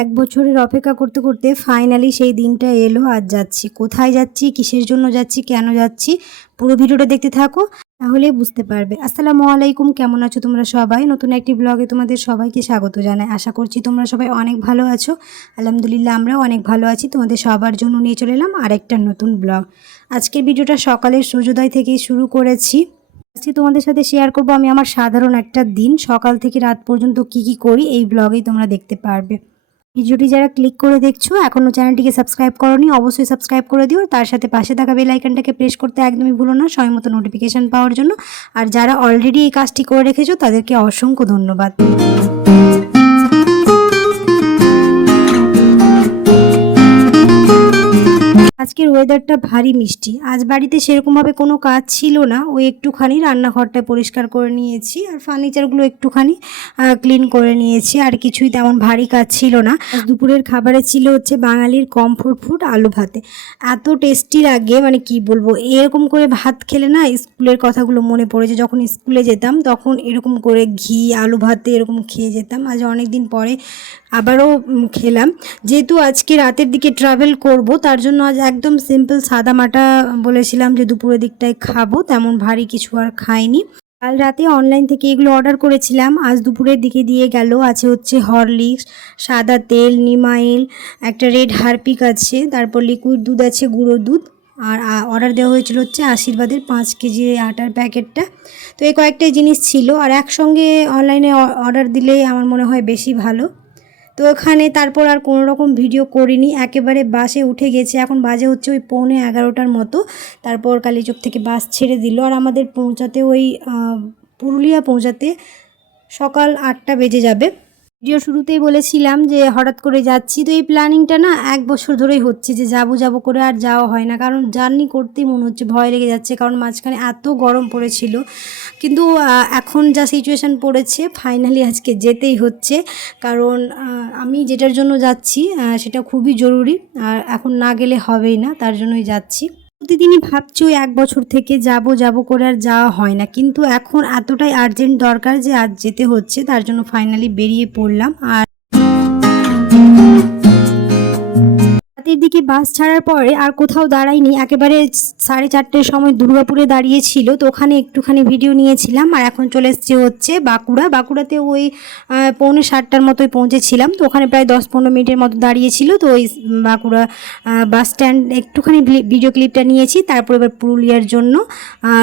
এক বছরের অপেক্ষা করতে করতে ফাইনালি সেই দিনটা এলো, আজ যাচ্ছি। কোথায় যাচ্ছি, কিসের জন্য যাচ্ছি, কেন যাচ্ছি, পুরো ভিডিওটা দেখতে থাকো, তাহলে বুঝতে পারবে। আসসালামু আলাইকুম, কেমন আছো তোমরা সবাই? নতুন একটি ব্লগে তোমাদের সবাইকে স্বাগত জানাই। আশা করছি তোমরা সবাই অনেক ভালো আছো। আলহামদুলিল্লাহ, আমরাও অনেক ভালো আছি। তোমাদের সবার জন্য নিয়ে চলে এলাম আরেকটা নতুন ব্লগ আজকের ভিডিওটা সকালের সূর্যোদয় থেকেই শুরু করেছি। আজকে তোমাদের সাথে শেয়ার করব আমি আমার সাধারণ একটা দিন, সকাল থেকে রাত পর্যন্ত কি কি করি এই ব্লগেই তোমরা দেখতে পারবে। ভিডিওটি যারা ক্লিক করে দেখছ এখনও চ্যানেলটিকে সাবস্ক্রাইব করনি, অবশ্যই সাবস্ক্রাইব করে দিও তার সাথে পাশে থাকা বেল আইকনটাকে প্রেস করতে একদমই ভুলো না সময় মতো নোটিফিকেশান পাওয়ার জন্য। আর যারা অলরেডি এই কাজটি করে রেখেছো, তাদেরকে অসংখ্য ধন্যবাদ। আজকের ওয়েদারটা ভারী মিষ্টি। আজ বাড়িতে সেরকমভাবে কোনো কাজ ছিল না। ওই একটুখানি রান্নাঘরটা পরিষ্কার করে নিয়েছি আর ফার্নিচারগুলো একটুখানি ক্লিন করে নিয়েছি। আর কিছুই তেমন ভারী কাজ ছিল না। দুপুরের খাবারে ছিল হচ্ছে বাঙালির কমফোর্ট ফুড আলু ভাতে। এত টেস্টি লাগে মানে কি বলব, এরকম করে ভাত খেলে না স্কুলের কথাগুলো মনে পড়েছে যখন স্কুলে যেতাম তখন এরকম করে ঘি, আলু ভাতে এরকম খেয়ে যেতাম। আজ অনেক দিন পরে আবারও খেলাম। যেহেতু আজকে রাতের দিকে ট্রাভেল করব, তার জন্য আজ একদম সিম্পল সাদা মাটা বলেছিলাম যে দুপুরের দিকটায় খাব, তেমন ভারী কিছু আর খাইনি। কাল রাতে অনলাইন থেকে এগুলো অর্ডার করেছিলাম, আজ দুপুরের দিকে দিয়ে গেল, আছে হচ্ছে হরলিক্স সাদা তেল, নিমাইল, একটা রেড হারপিক আছে, তারপর লিকুইড দুধ আছে, গুঁড়ো দুধ, আর অর্ডার দেওয়া হয়েছিল হচ্ছে আশীর্বাদের পাঁচ কেজি আটার প্যাকেটটা। তো এই কয়েকটাই জিনিস ছিল, আর একসঙ্গে অনলাইনে অর্ডার দিলে আমার মনে হয় বেশি ভালো। তো ওখানে তারপর আর কোনো রকম ভিডিও করিনি। একেবারে বাসে উঠে গেছে। এখন বাজে হচ্ছে ওই পৌনে এগারোটার মতো। তারপর কালীচক থেকে বাস ছেড়ে দিল। আর আমাদের পৌঁছাতে ওই পুরুলিয়া পৌঁছাতে সকাল আটটা বেজে যাবে। ভিডিও শুরুতেই বলেছিলাম যে হঠাৎ করে যাচ্ছি। তো এই প্ল্যানিংটা না এক বছর ধরেই হচ্ছে যে যাব যাব করে আর যাওয়া হয় না। কারণ জার্নি করতেই মনে হচ্ছে, ভয় লেগে যাচ্ছে, কারণ মাঝখানে এত গরম পড়েছিল। কিন্তু এখন যা সিচুয়েশান পড়েছে ফাইনালি আজকে যেতেই হচ্ছে। কারণ আমি যেটার জন্য যাচ্ছি সেটা খুবই জরুরি। আর এখন না গেলে হবেই না, তার জন্যই যাচ্ছি। প্রতিদিনই ভাবছি ওই এক বছর থেকে যাব যাব করে আর যাওয়া হয় না। কিন্তু এখন এতটাই আর্জেন্ট দরকার যে আজ যেতে হচ্ছে, তার জন্য ফাইনালি বেরিয়ে পড়লাম। আর রাতের দিকে বাস ছাড়ার পরে আর কোথাও দাঁড়াইনি একেবারে সাড়ে চারটের সময় দুর্গাপুরে দাঁড়িয়েছিল, তো ওখানে একটুখানি ভিডিও নিয়েছিলাম। আর এখন চলে এসছে হচ্ছে বাঁকুড়া। বাঁকুড়াতে ওই পৌনে সাতটার মতোই পৌঁছেছিলাম। তো ওখানে প্রায় দশ পনেরো মিনিটের মতো দাঁড়িয়েছিল। তো ওই বাঁকুড়া বাস স্ট্যান্ড একটুখানি ভিডিও ক্লিপটা নিয়েছি। তারপর এবার পুরুলিয়ার জন্য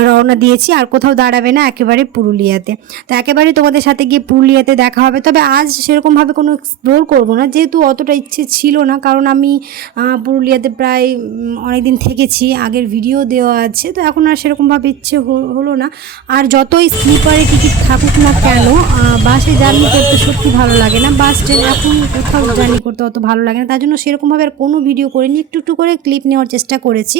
রওনা দিয়েছি। আর কোথাও দাঁড়াবে না একেবারে পুরুলিয়াতে। তো একেবারে তোমাদের সাথে গিয়ে পুরুলিয়াতে দেখা হবে। তবে আজ সেরকমভাবে কোনো এক্সপ্লোর করব না। যেহেতু অতটা ইচ্ছে ছিল না, কারণ আমি পুরুলিয়াতে প্রায় অনেক দিন থেকেছি, আগের ভিডিও দেওয়া আছে, তো এখন আর সেরকমভাবে ইচ্ছে হলো না। আর যতই স্লিপারে টিকিট থাকুক না কেন বাসে জার্নি করতে সত্যি ভালো লাগে না। বাস ট্রেন এখন কোথাও জার্নি করতে অত ভালো লাগে না। তার জন্য সেরকমভাবে আর কোনো ভিডিও করিনি। একটু একটু করে ক্লিপ নেওয়ার চেষ্টা করেছি।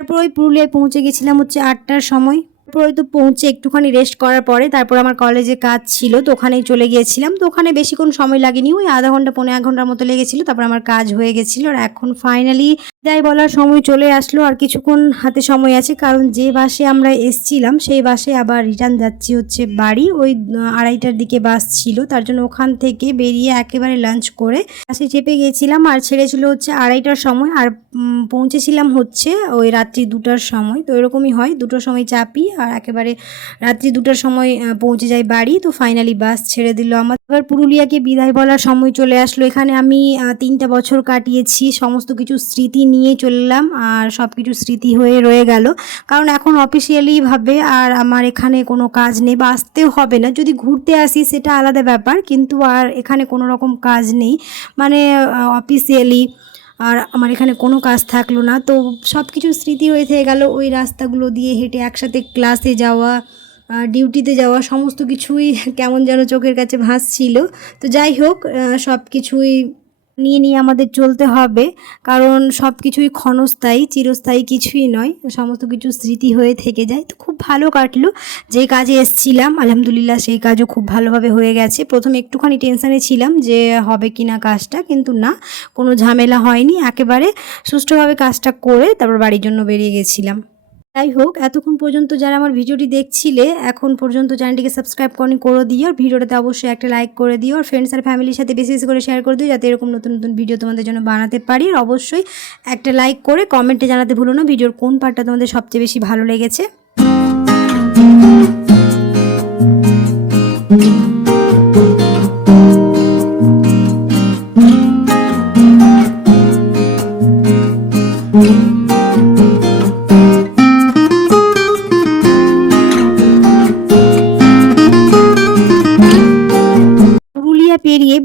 তারপর ওই পুরুলিয়ায় পৌঁছে গেছিলাম হচ্ছে আটটার সময়। তারপর ওই তো পৌঁছে একটুখানি রেস্ট করার পরে তারপর আমার কলেজে কাজ ছিল, তো ওখানেই চলে গিয়েছিলাম। তো ওখানে বেশিক্ষণ সময় লাগেনি, ওই আধা ঘণ্টা পনেরো এক ঘণ্টার মতো লেগেছিলো, তারপর আমার কাজ হয়ে গেছিল। আর এখন ফাইনালি বিদায় বলার সময় চলে আসলো, আর কিছুক্ষণ হাতে সময় আছে, কারণ যে বাসে আমরা এসছিলাম, সেই বাসে আবার রিটার্ন যাচ্ছি হচ্ছে বাড়ি। ওই আড়াইটার দিকে বাস ছিল, তার জন্য ওখান থেকে বেরিয়ে একেবারে লাঞ্চ করে বাসে চেপে গেছিলাম, আর ছেড়েছিল হচ্ছে আড়াইটার সময়, আর পৌঁছেছিলাম হচ্ছে ওই রাত্রি দুটার সময়। তো এরকমই হয়, দুটোর সময় চাপি, আর একেবারে রাত্রি দুটার সময় পৌঁছে যাই বাড়ি। তো ফাইনালি বাস ছেড়ে দিল আমার। এবার পুরুলিয়াকে বিদায় বলার সময় চলে আসলো। এখানে আমি তিনটা বছর কাটিয়েছি, সমস্ত কিছু স্মৃতি নিয়ে চললাম আর সব কিছু স্মৃতি হয়ে রয়ে গেল। কারণ এখন অফিসিয়ালি ভাবে আর আমার এখানে কোনো কাজ নেই বা আসতেও হবে না। যদি ঘুরতে আসি সেটা আলাদা ব্যাপার, কিন্তু আর এখানে কোনো রকম কাজ নেই। মানে অফিসিয়ালি আর আমার এখানে কোনো কাজ থাকল না। তো সব কিছু স্মৃতি হয়ে থেকে গেল ওই রাস্তাগুলো দিয়ে হেঁটে একসাথে ক্লাসে যাওয়া ডিউটিতে যাওয়া, সমস্ত কিছুই কেমন যেন চোখের কাছে ভাসছিল। তো যাই হোক সব কিছুই নিয়ে নিয়ে আমাদের চলতে হবে। কারণ সব কিছুই ক্ষণস্থায়ী, চিরস্থায়ী কিছুই নয়। সমস্ত কিছু স্মৃতি হয়ে থেকে যায়। তো খুব ভালো কাটলো। যে কাজে এসছিলাম, আলহামদুলিল্লাহ সেই কাজও খুব ভালোভাবে হয়ে গেছে। প্রথমে একটুখানি টেনশানে ছিলাম যে হবে কি না কাজটা, কিন্তু না, কোনো ঝামেলা হয়নি। একেবারে সুষ্ঠুভাবে কাজটা করে তারপর বাড়ির জন্য বেরিয়ে গেছিলাম। যাই হোক, এতক্ষণ পর্যন্ত যারা আমার ভিডিওটি দেখছিলে, এখন পর্যন্ত চ্যানেলটিকে সাবস্ক্রাইব করে করে দিও। আর ভিডিওটাতে অবশ্যই একটা লাইক করে দিও। আর ফ্রেন্ডস আর ফ্যামিলির সাথে বেশি বেশি করে শেয়ার করে দিও, যাতে এরকম নতুন নতুন ভিডিও তোমাদের জন্য বানাতে পারি। আর অবশ্যই একটা লাইক করে কমেন্টে জানাতে ভুলো না ভিডিওর কোন পার্টটা তোমাদের সবচেয়ে বেশি ভালো লেগেছে।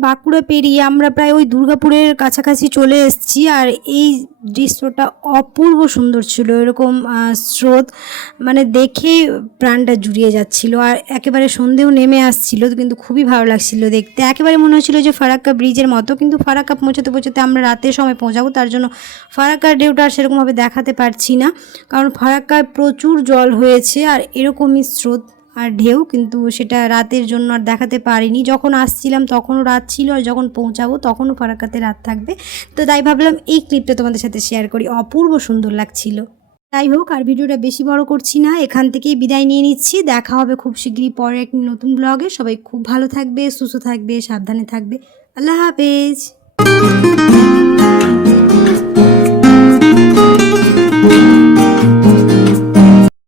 বাঁকুড়া পেরিয়ে আমরা প্রায় ওই দুর্গাপুরের কাছাকাছি চলে এসেছি আর এই দৃশ্যটা অপূর্ব সুন্দর ছিল, এরকম স্রোত মানে দেখেই প্রাণটা জুড়িয়ে যাচ্ছিল। আর একেবারে সন্ধেও নেমে আসছিল, কিন্তু খুবই ভালো লাগছিল দেখতে। একেবারে মনে হচ্ছিল যে ফারাক্কা ব্রিজের মতো, কিন্তু ফারাক্কা পৌঁছাতে পৌঁছাতে আমরা রাতের সময় পৌঁছাবো, তার জন্য ফারাক্কার ঢেউটা আর সেরকমভাবে দেখাতে পারছি না। কারণ ফারাক্কায় প্রচুর জল হয়েছে আর এরকমই স্রোত। আর ঢেউ কিন্তু সেটা রাতের জন্য আর দেখাতে পারিনি। যখন আসছিলাম তখনও রাত ছিল আর যখন পৌঁছাবো তখনও ফারাক্কাতে রাত থাকবে। তো তাই ভাবলাম এই ক্লিপটা তোমাদের সাথে শেয়ার করি। অপূর্ব সুন্দর লাগছিল। যাই হোক, আর ভিডিওটা বেশি বড় করছি না। এখান থেকেই বিদায় নিয়ে নিচ্ছি। দেখা হবে খুব শীঘ্রই পরে একটি নতুন ব্লগে সবাই খুব ভালো থাকবে, সুস্থ থাকবে, সাবধানে থাকবে। আল্লাহ হাফেজ।